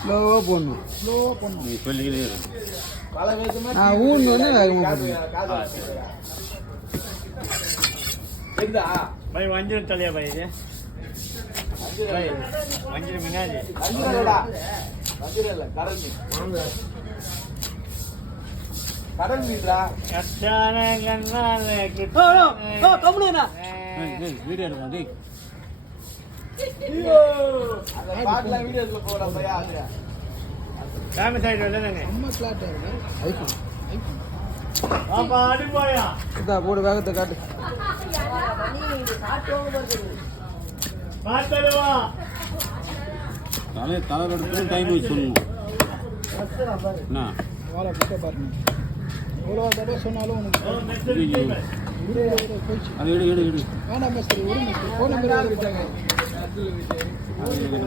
ஸ்லோவாக போடணும். ஸ்லோவாக போடணும். நீ சொல்லிக்கிட்டே இரு. ஊன் வந்து வேகமாக போடணும். வஞ்சிரம் தலையா பாய் இது வஞ்சிரம் மினாஜி கடல் மீன்டா கட்டான கண்ணால வீடியோ எடுக்கா பாட்டுல வீடியோஸ்ல போற பையா ஃபேமஸ் ஆயிட்டு வரலங்க அம்மா கிளாட் இருக்கு ஐபோன் பாப்பா அடி போயா இதா போடு வேகத்தை காட்டு. பாத்தலவா தலை எடுத்து டைம் வச்சு சொல்லணும். என்ன வாழை கிட்ட பாருங்க. எவ்வளோ தடவை சொன்னாலும் உனக்கு அது எடு எடு எடு வேணாம் மிஸ்டர் ஒரு மிஸ்டர் ஃபோன் நம்பர் விட்டாங்க.